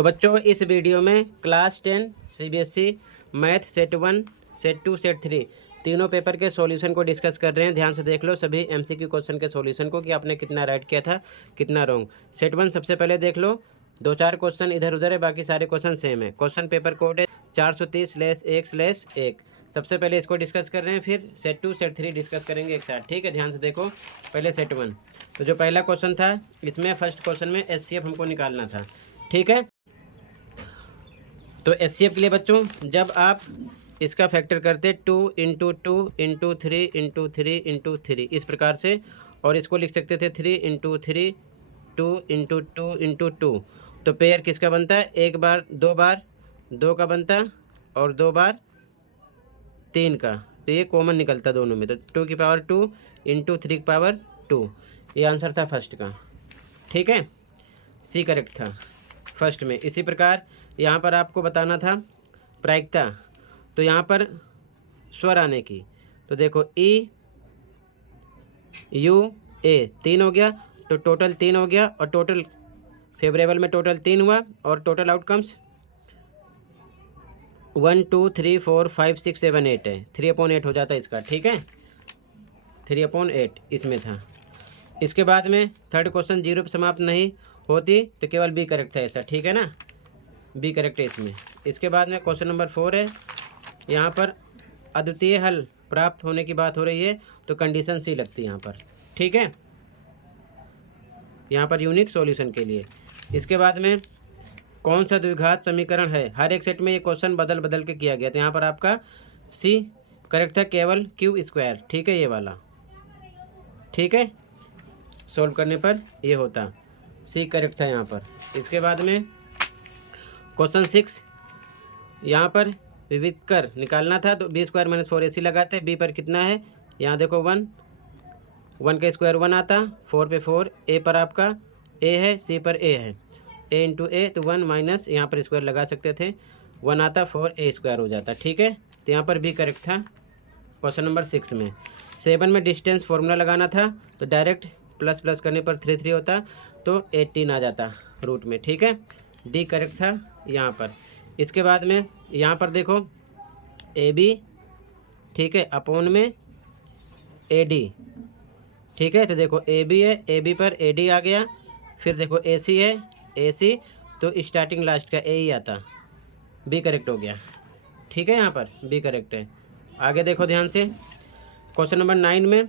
तो बच्चों इस वीडियो में class 10 CBSE math set 1 set 2 set 3 तीनों पेपर के सॉल्यूशन को डिस्कस कर रहे हैं। ध्यान से देख लो सभी एमसीक्यू क्वेश्चन के सॉल्यूशन को कि आपने कितना राइट किया था कितना रॉन्ग। सेट 1 सबसे पहले देख लो, 2-4 क्वेश्चन इधर उधर है, बाकी सारे क्वेश्चन सेम है। क्वेश्चन पेपर कोड है 430/1/1। सबसे पहले इसको डिस्कस कर रहे हैं, फिर सेट 2 सेट 3 डिस्कस करेंगे एक साथ। ठीक है, ध्यान से देखो। पहले सेट 1, तो जो पहला क्वेश्चन था इसमें फर्स्ट क्वेश्चन में एचसीएफ हमको निकालना था। ठीक है, तो एचसीएफ के लिए बच्चों जब आप इसका फैक्टर करते 2 × 2 × 3 × 3 × 3 इस प्रकार से, और इसको लिख सकते थे 3 × 3 2 × 2 × 2। तो पेयर किसका बनता है? एक बार 2 बार 2 का बनता और 2 बार 3 का। तो ये कॉमन निकलता दोनों में, तो 2 की पावर 2 × 3 की पावर 2। ये आंसर था फर्स्ट का। ठीक है, सी करेक्ट था फर्स्ट में। इसी प्रकार यहाँ पर आपको बताना था प्रायिकता, तो यहाँ पर स्वर आने की, तो देखो ई यू ए 3 हो गया, तो टोटल 3 हो गया, और टोटल फेवरेबल में टोटल 3 हुआ, और टोटल आउटकम्स 1 2 3 4 5 6 7 8 है। 3/8 हो जाता है इसका। ठीक है, 3/8 इसमें था। इसके बाद में थर्ड क्वेश्चन 0 पर समाप्त नहीं होती, तो केवल बी करेक्ट था ऐसा। ठीक है ना, बी करेक्ट है इसमें। इसके बाद में क्वेश्चन नंबर 4 है, यहाँ पर अद्वितीय हल प्राप्त होने की बात हो रही है, तो कंडीशन सी लगती है यहाँ पर। ठीक है, यहाँ पर यूनिक सॉल्यूशन के लिए। इसके बाद में कौन सा द्विघात समीकरण है? हर एक सेट में ये क्वेश्चन बदल बदल के किया गया, तो यहाँ पर आपका सी करेक्ट था, केवल Q²। ठीक है, ये वाला। ठीक है, सोल्व करने पर ये होता, सी करेक्ट था यहाँ पर। इसके बाद में क्वेश्चन 6, यहाँ पर विविध कर निकालना था, तो B² - 4AC लगाते हैं। बी पर कितना है? यहाँ देखो 1 का स्क्वायर 1 आता, 4 पे 4, ए पर आपका ए है, सी पर ए है, ए × ए, तो 1 माइनस यहाँ पर स्क्वायर लगा सकते थे, 1 आता 4A² हो जाता। ठीक है, तो यहाँ पर बी करेक्ट था क्वेश्चन नंबर 6 में। 7 में डिस्टेंस फॉर्मूला लगाना था, तो डायरेक्ट प्लस प्लस करने पर 3 3 होता, तो 18 आ जाता रूट में। ठीक है, डी करेक्ट था यहाँ पर। इसके बाद में यहाँ पर देखो ए बी, ठीक है, अपॉन में ए डी। ठीक है, तो देखो ए बी है, ए बी पर ए डी आ गया, फिर देखो ए सी है, ए सी, तो स्टार्टिंग लास्ट का ए ही आता, बी करेक्ट हो गया। ठीक है, यहाँ पर बी करेक्ट है। आगे देखो ध्यान से, क्वेश्चन नंबर 9 में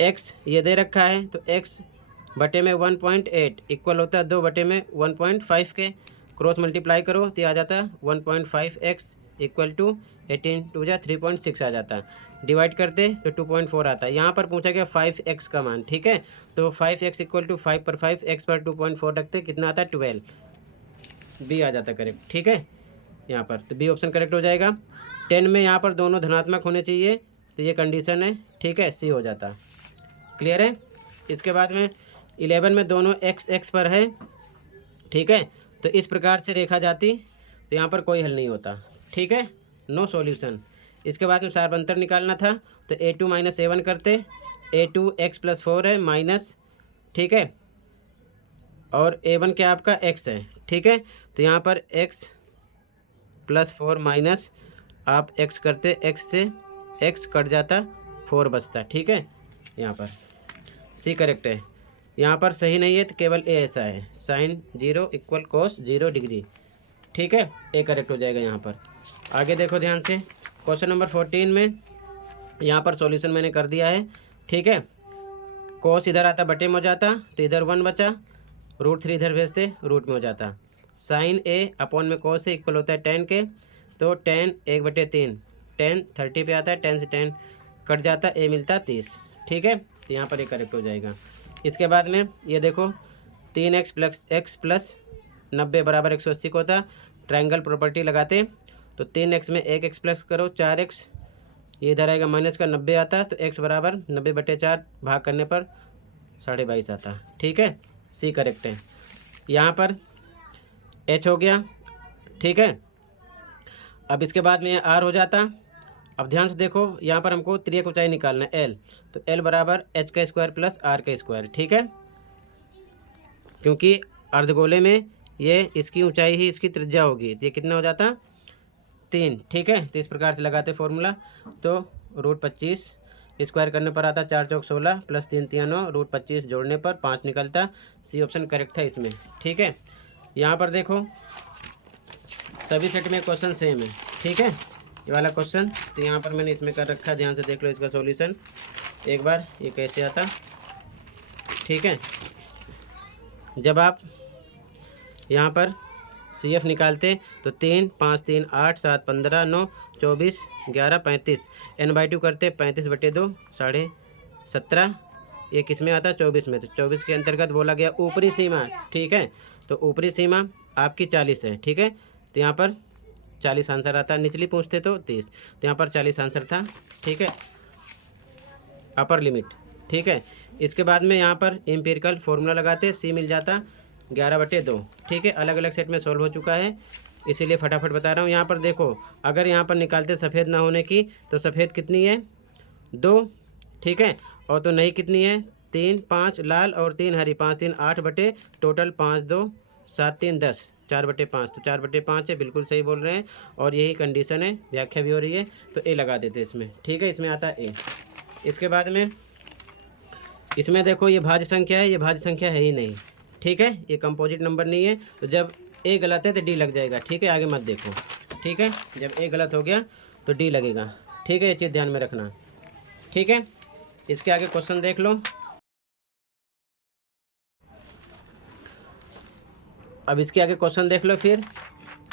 एक्स ये दे रखा है, तो एक्स बटे में 1.8 इक्वल होता है 2 बटे में 1.5 के। क्रॉस मल्टीप्लाई करो तो आ जाता है 1.5x इक्वल टू 18 2 जा 3.6 आ जाता है। डिवाइड करते तो 2.4 आता है। यहाँ पर पूछा गया 5x का मान। ठीक है, तो 5x इक्वल टू 5 पर 5, x पर 2.4 रखते कितना आता है 12, बी आ जाता करेक्ट। ठीक है, यहाँ पर तो बी ऑप्शन करेक्ट हो जाएगा। 10 में यहाँ पर दोनों धनात्मक होने चाहिए, तो ये कंडीशन है। ठीक है, सी हो जाता। क्लियर है। इसके बाद में 11 में दोनों x पर है। ठीक है, तो इस प्रकार से रेखा जाती, तो यहाँ पर कोई हल नहीं होता। ठीक है, नो सॉल्यूशन। इसके बाद में सार्वंतर निकालना था, तो a2 - a1 करते, a2 x + 4 है माइनस, ठीक है, और a1 क्या आपका x है। ठीक है, तो यहाँ पर x + 4 माइनस आप x करते, x से x कट जाता, 4 बचता। ठीक है, यहाँ पर सी करेक्ट है। यहाँ पर सही नहीं है, तो केवल ए ऐसा है, sin 0 = cos 0 डिग्री। ठीक है, ए करेक्ट हो जाएगा यहाँ पर। आगे देखो ध्यान से, क्वेश्चन नंबर 14 में यहाँ पर सॉल्यूशन मैंने कर दिया है। ठीक है, cos इधर आता बटे में हो जाता, तो इधर 1 बचा, √3 इधर भेजते रूट में हो जाता। sin a अपॉन में cos a इक्वल होता है tan के, तो tan 1/3, tan 30 पे आता है, 10 से 10 कट जाता, a मिलता 30। ठीक है, तो यहाँ पर ये करेक्ट हो जाएगा। इसके बाद में ये देखो 3x + x + 90 = 180 को होता। ट्रायंगल प्रॉपर्टी लगाते, तो 3x में 1x प्लस करो 4x, ये इधर आएगा माइनस का 90 आता, तो x बराबर 90/4 भाग करने पर 22.5 आता। ठीक है, सी करेक्ट है। यहाँ पर h हो गया। ठीक है, अब इसके बाद में r हो जाता। अब ध्यान से देखो, यहाँ पर हमको त्रियक ऊंचाई निकालना है l, तो l बराबर h² + r²। ठीक है, क्योंकि अर्धगोले में ये इसकी ऊंचाई ही इसकी त्रिज्या होगी, तो ये कितना हो जाता 3। ठीक है, तो इस प्रकार से लगाते फॉर्मूला। तो √25 स्क्वायर करने पर आता 4 चौक 16 प्लस 3 3 9, √25 जोड़ने पर 5 निकलता। सी ऑप्शन करेक्ट था इसमें। ठीक है, यहाँ पर देखो सभी सेट में क्वेश्चन सेम है। ठीक है, ये वाला क्वेश्चन तो यहाँ पर मैंने इसमें कर रखा है, ध्यान से देख लो इसका सॉल्यूशन एक बार ये कैसे आता। ठीक है, जब आप यहाँ पर CF निकालते तो 3 5 3 8 7 15 9 24 11 35 n/2 करते 35/2 17.5। ये किस में आता 24 में, तो 24 के अंतर्गत बोला गया ऊपरी सीमा। ठीक है, तो ऊपरी सीमा आपकी 40 है। ठीक है, तो यहाँ पर 40 आंसर आता। निचली पूछते तो 30, तो यहाँ पर 40 आंसर था। ठीक है, अपर लिमिट। ठीक है, इसके बाद में यहाँ पर एम्पिरिकल फॉर्मूला लगाते C मिल जाता 11/2। ठीक है, अलग अलग सेट में सॉल्व हो चुका है, इसीलिए फटाफट बता रहा हूँ। यहाँ पर देखो अगर यहाँ पर निकालते सफ़ेद ना होने की, तो सफ़ेद कितनी है 2। ठीक है, और तो नहीं कितनी है 3 5 लाल और 3 हरी, 5 3 8 बटे टोटल 5 2 7 3 10 4/5, तो 4/5 है। बिल्कुल सही बोल रहे हैं, और यही कंडीशन है, व्याख्या भी हो रही है, तो ए लगा देते इसमें। ठीक है, इसमें आता है ए। इसके बाद में इसमें देखो ये भाज्य संख्या है, ये भाज्य संख्या है ही नहीं। ठीक है, ये कंपोजिट नंबर नहीं है, तो जब ए गलत है तो डी लग जाएगा। ठीक है, आगे मत देखो। ठीक है, जब ए गलत हो गया तो डी लगेगा। ठीक है, ये चीज़ ध्यान में रखना। ठीक है, इसके आगे क्वेश्चन देख लो। अब इसके आगे क्वेश्चन देख लो, फिर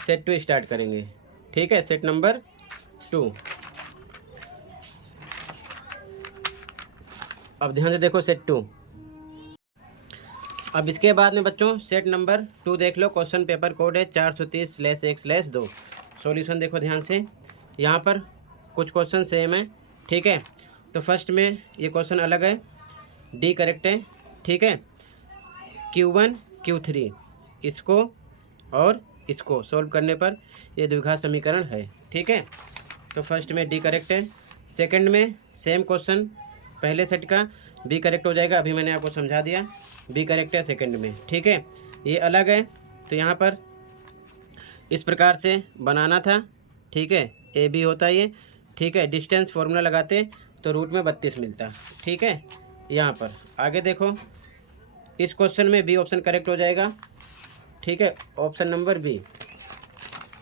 सेट 2 स्टार्ट करेंगे। ठीक है, सेट नंबर 2। अब ध्यान से देखो सेट 2। अब इसके बाद में बच्चों सेट नंबर 2 देख लो। क्वेश्चन पेपर कोड है 430/1/2। सॉल्यूशन देखो ध्यान से, यहाँ पर कुछ क्वेश्चन सेम है। ठीक है, तो फर्स्ट में ये क्वेश्चन अलग है, डी करेक्ट है। ठीक है, Q1 Q3 इसको और इसको सोल्व करने पर ये द्विघात समीकरण है। ठीक है, तो फर्स्ट में डी करेक्ट है। सेकंड में सेम क्वेश्चन पहले सेट का बी करेक्ट हो जाएगा, अभी मैंने आपको समझा दिया, बी करेक्ट है सेकंड में। ठीक है, ये अलग है, तो यहाँ पर इस प्रकार से बनाना था। ठीक है, ए बी होता ये। ठीक है, डिस्टेंस फॉर्मूला लगाते तो रूट में 32 मिलता। ठीक है, यहाँ पर आगे देखो इस क्वेश्चन में बी ऑप्शन करेक्ट हो जाएगा। ठीक है, ऑप्शन नंबर बी।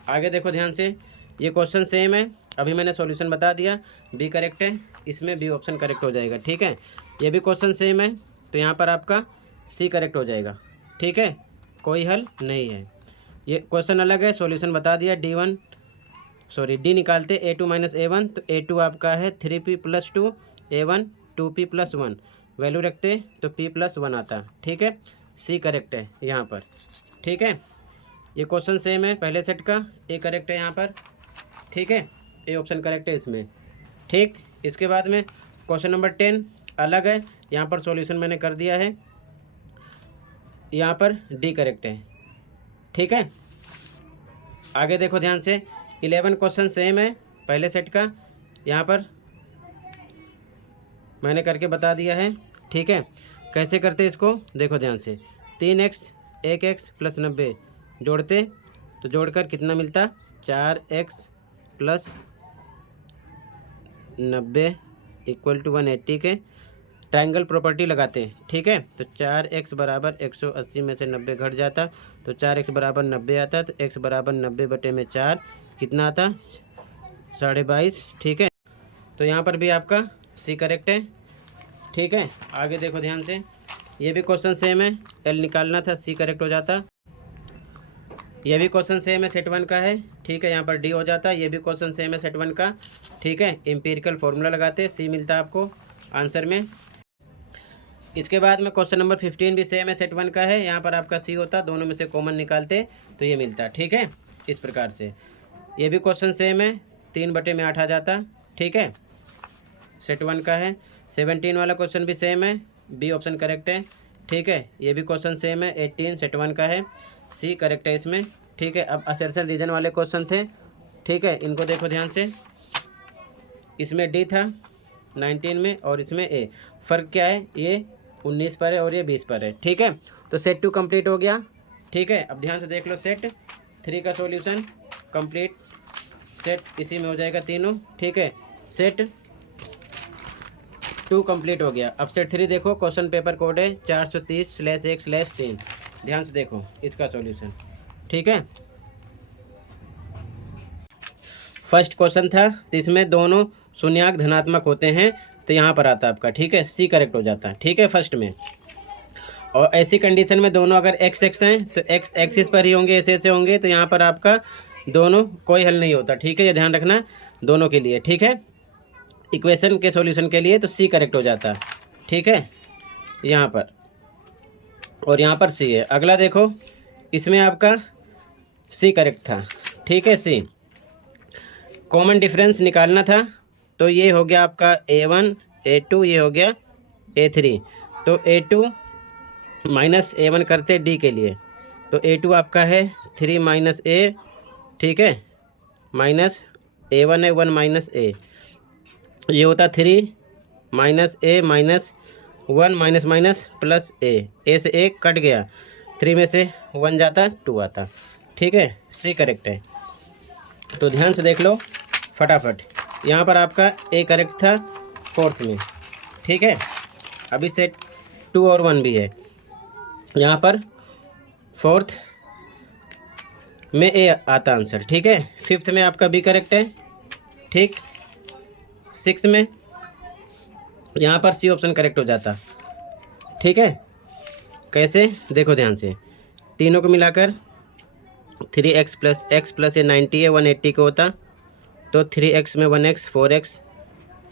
आगे देखो ध्यान से, ये क्वेश्चन सेम है, अभी मैंने सॉल्यूशन बता दिया, बी करेक्ट है, इसमें बी ऑप्शन करेक्ट हो जाएगा। ठीक है, ये भी क्वेश्चन सेम है, तो यहाँ पर आपका सी करेक्ट हो जाएगा। ठीक है, कोई हल नहीं है। ये क्वेश्चन अलग है, सॉल्यूशन बता दिया। डी निकालते A2 - A1, तो A2 आपका है 3P + 2, A1 2P + 1, वैल्यू रखते तो P + 1 आता। ठीक है, सी करेक्ट है यहाँ पर। ठीक है, ये क्वेश्चन सेम है पहले सेट का, ए करेक्ट है यहाँ पर। ठीक है, ए ऑप्शन करेक्ट है इसमें। ठीक, इसके बाद में क्वेश्चन नंबर 10 अलग है, यहाँ पर सॉल्यूशन मैंने कर दिया है, यहाँ पर डी करेक्ट है। ठीक है, आगे देखो ध्यान से, 11 क्वेश्चन सेम है पहले सेट का, यहाँ पर मैंने करके बता दिया है। ठीक है, कैसे करते इसको देखो ध्यान से, 3x 1x + 90 जोड़ते तो जोड़कर कितना मिलता 4x + 90 = 180 के ट्रायंगल प्रॉपर्टी लगाते हैं। ठीक है, तो 4x = 180 में से 90 घट जाता, तो 4x = 90 आता, तो x = 90/4 कितना आता 22.5। ठीक है, तो यहाँ पर भी आपका सी करेक्ट है। ठीक है, आगे देखो ध्यान से, ये भी क्वेश्चन सेम है, एल निकालना था, सी करेक्ट हो जाता। ये भी क्वेश्चन सेम है, सेट 1 का है। ठीक है, यहाँ पर डी हो जाता। ये भी क्वेश्चन सेम है सेट 1 का। ठीक है, एम्पिरिकल फॉर्मूला लगाते, सी मिलता आपको आंसर में। इसके बाद में क्वेश्चन नंबर 15 भी सेम है, सेट 1 का है, यहाँ पर आपका सी होता, दोनों में से कॉमन निकालते तो ये मिलता। ठीक है, इस प्रकार से ये भी क्वेश्चन सेम है, 3/8 आ जाता। ठीक है, सेट 1 का है। 17 वाला क्वेश्चन भी सेम है, बी ऑप्शन करेक्ट है। ठीक है, ये भी क्वेश्चन सेम है, 18 सेट 1 का है, सी करेक्ट है इसमें। ठीक है, अब असर्शन रीजन वाले क्वेश्चन थे। ठीक है, इनको देखो ध्यान से, इसमें डी था 19 में और इसमें ए, फ़र्क क्या है, ये 19 पर है और ये 20 पर है। ठीक है, तो सेट 2 कंप्लीट हो गया। ठीक है। अब ध्यान से देख लो, सेट 3 का सॉल्यूशन कंप्लीट, सेट इसी में हो जाएगा तीनों, ठीक है। सेट 2 कंप्लीट हो गया। अब सेट 3 देखो, क्वेश्चन पेपर कोड है 430/1/3। ध्यान से देखो इसका सॉल्यूशन, ठीक है। फर्स्ट क्वेश्चन था तो इसमें दोनों शून्यांक धनात्मक होते हैं, तो यहाँ पर आता आपका, ठीक है, सी करेक्ट हो जाता है, ठीक है, फर्स्ट में। और ऐसी कंडीशन में दोनों अगर एक्स एक्स हैं तो एक्स एक्सिस पर ही होंगे, ऐसे होंगे, तो यहाँ पर आपका दोनों कोई हल नहीं होता, ठीक है, ये ध्यान रखना दोनों के लिए, ठीक है। इक्वेशन के सॉल्यूशन के लिए तो सी करेक्ट हो जाता, ठीक है, यहाँ पर, और यहाँ पर सी है। अगला देखो, इसमें आपका सी करेक्ट था, ठीक है, सी। कॉमन डिफरेंस निकालना था, तो ये हो गया आपका A1 A2, ये हो गया A3। तो A2 माइनस A1 करते D के लिए, तो A2 आपका है 3 माइनस A, ठीक है, माइनस A1 है 1 माइनस A, ये होता 3 minus A minus 1 minus minus plus A से A कट गया, 3 में से 1 जाता 2 आता, ठीक है, सी करेक्ट है। तो ध्यान से देख लो फटाफट, यहाँ पर आपका ए करेक्ट था फोर्थ में, ठीक है। अभी सेट 2 और 1 भी है, यहाँ पर फोर्थ में ए आता आंसर, ठीक है। फिफ्थ में आपका बी करेक्ट है, ठीक। सिक्स में यहाँ पर सी ऑप्शन करेक्ट हो जाता, ठीक है। कैसे देखो ध्यान से, तीनों को मिलाकर 3x प्लस ये 90 है, 180 का होता, तो 3x में 1x 4x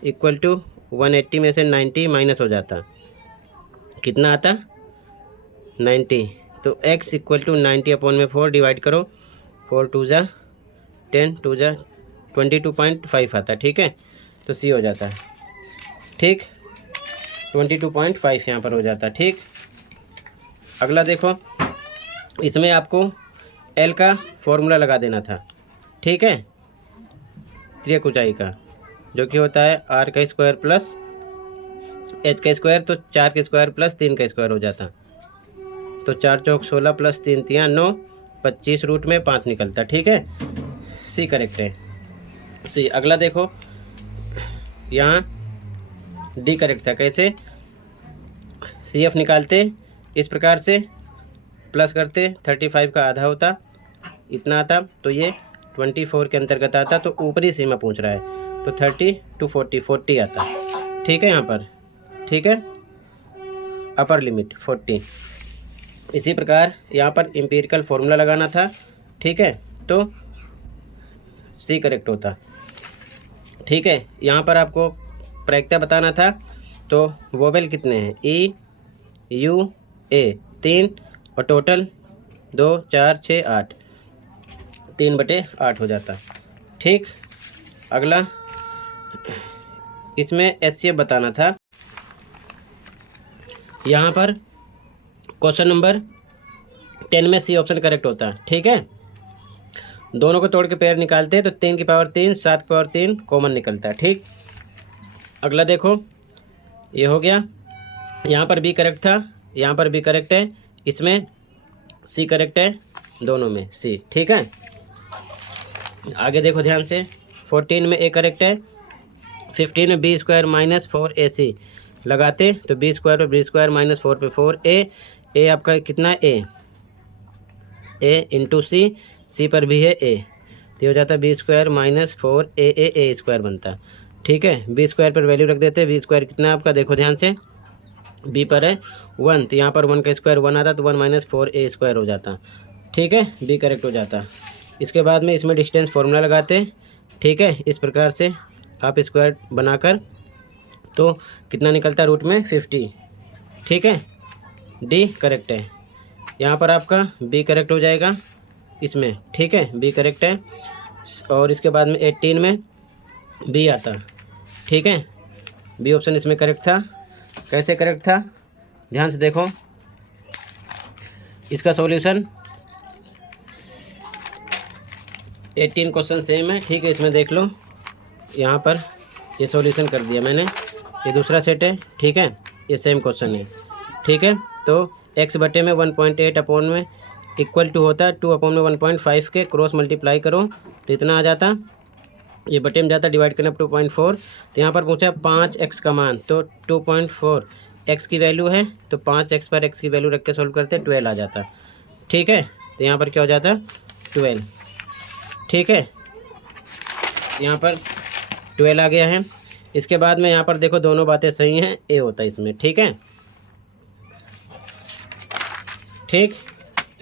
इक्वल टू 180 में से 90 माइनस हो जाता, कितना आता 90, तो x इक्वल टू 90 अपॉन में 4 डिवाइड करो, 4 2 जा 10 2 जा 22.5 आता, ठीक है, तो सी हो जाता, ठीक, 22.5 यहाँ पर हो जाता, ठीक। अगला देखो, इसमें आपको एल का फॉर्मूला लगा देना था, ठीक है, त्रिक ऊंचाई का, जो कि होता है आर का स्क्वायर प्लस एच का स्क्वायर, तो 4 का स्क्वायर प्लस 3 का स्क्वायर हो जाता, तो 4 चौक 16 प्लस 3 3 9 25 रूट में 5 निकलता, ठीक है, सी करेक्ट है, सी। अगला देखो, यहाँ डी करेक्ट था, कैसे, सी एफ निकालते इस प्रकार से, प्लस करते 35 का आधा होता, इतना आता, तो ये 24 के अंतर्गत आता, तो ऊपरी सीमा पूछ रहा है, तो 30 to 40 आता, ठीक है, यहाँ पर, ठीक है, अपर लिमिट 40। इसी प्रकार यहाँ पर एम्पिरिकल फॉर्मूला लगाना था, ठीक है, तो सी करेक्ट होता, ठीक है। यहाँ पर आपको प्रायिकता बताना था, तो वोवेल कितने हैं, ई यू ए 3, और टोटल 2 4 6 8, 3/8 हो जाता, ठीक। अगला इसमें एचसीएफ बताना था, यहाँ पर क्वेश्चन नंबर 10 में सी ऑप्शन करेक्ट होता है, ठीक है। दोनों को तोड़ के पेयर निकालते हैं, तो 3 की पावर 3 7 की पावर 3 कॉमन निकलता है, ठीक। अगला देखो, ये हो गया, यहाँ पर बी करेक्ट था, यहाँ पर बी करेक्ट है, इसमें सी करेक्ट है, दोनों में सी, ठीक है। आगे देखो ध्यान से, 14 में ए करेक्ट है, 15 में बी स्क्वायर माइनस 4ac लगाते, तो बी स्क्वायर पे बी स्क्वायर माइनस 4 पे 4a, ए आपका कितना है ए इंटू सी पर भी है ए, तो हो जाता है B square minus 4a square बनता, ठीक है। बी स्क्वायर पर वैल्यू रख देते हैं, बी स्क्वायर कितना है आपका, देखो ध्यान से, बी पर है 1, तो यहाँ पर 1 का स्क्वायर 1 आता, तो 1 माइनस 4a स्क्वायर हो जाता, ठीक है, बी करेक्ट हो जाता। इसके बाद में इसमें डिस्टेंस फार्मूला लगाते हैं, ठीक है, इस प्रकार से आप स्क्वायर बनाकर, तो कितना निकलता है रूट में 50, ठीक है, डी करेक्ट है। यहाँ पर आपका बी करेक्ट हो जाएगा इसमें, ठीक है, बी करेक्ट है। और इसके बाद में 18 में बी आता, ठीक है, बी ऑप्शन इसमें करेक्ट था। कैसे करेक्ट था, ध्यान से देखो, इसका सॉल्यूशन 18 क्वेश्चन सेम है, ठीक है, इसमें देख लो, यहाँ पर ये सॉल्यूशन कर दिया मैंने, ये दूसरा सेट है, ठीक है, ये सेम क्वेश्चन है, ठीक है। तो एक्स बटे में 1.8 अपॉन में इक्वल टू होता है 2 अपॉन में 1.5 के, क्रॉस मल्टीप्लाई करो तो इतना आ जाता, ये बटे में जाता, डिवाइड करना 2.4। तो यहाँ पर पूछा 5x का मान, तो 2.4 x की वैल्यू है, तो 5x पर x की वैल्यू रख के सोल्व करते 12 आ जाता। ठीक है, तो यहाँ पर क्या हो जाता 12। ठीक है, यहाँ पर 12 आ गया है। इसके बाद में यहाँ पर देखो दोनों बातें सही हैं, ए होता है इसमें। ठीक है, ठीक,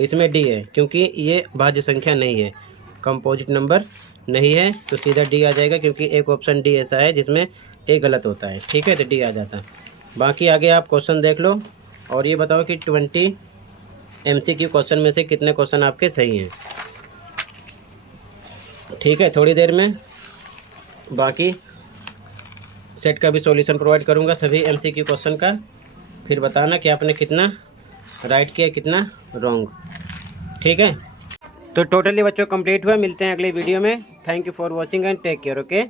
इसमें डी है क्योंकि ये भाज्य संख्या नहीं है, कंपोजिट नंबर नहीं है, तो सीधा डी आ जाएगा क्योंकि एक ऑप्शन डी ऐसा है जिसमें ए गलत होता है। ठीक है, तो डी आ जाता है। बाकी आगे आप क्वेश्चन देख लो और ये बताओ कि 20 MCQ क्वेश्चन में से कितने क्वेश्चन आपके सही हैं। ठीक है, थोड़ी देर में बाकी सेट का भी सॉल्यूशन प्रोवाइड करूँगा सभी MCQ क्वेश्चन का, फिर बताना कि आपने कितना राइट किया कितना रॉन्ग। ठीक है, तो टोटली बच्चों कंप्लीट हुआ। मिलते हैं अगले वीडियो में। Thank you for watching and take care. Okay.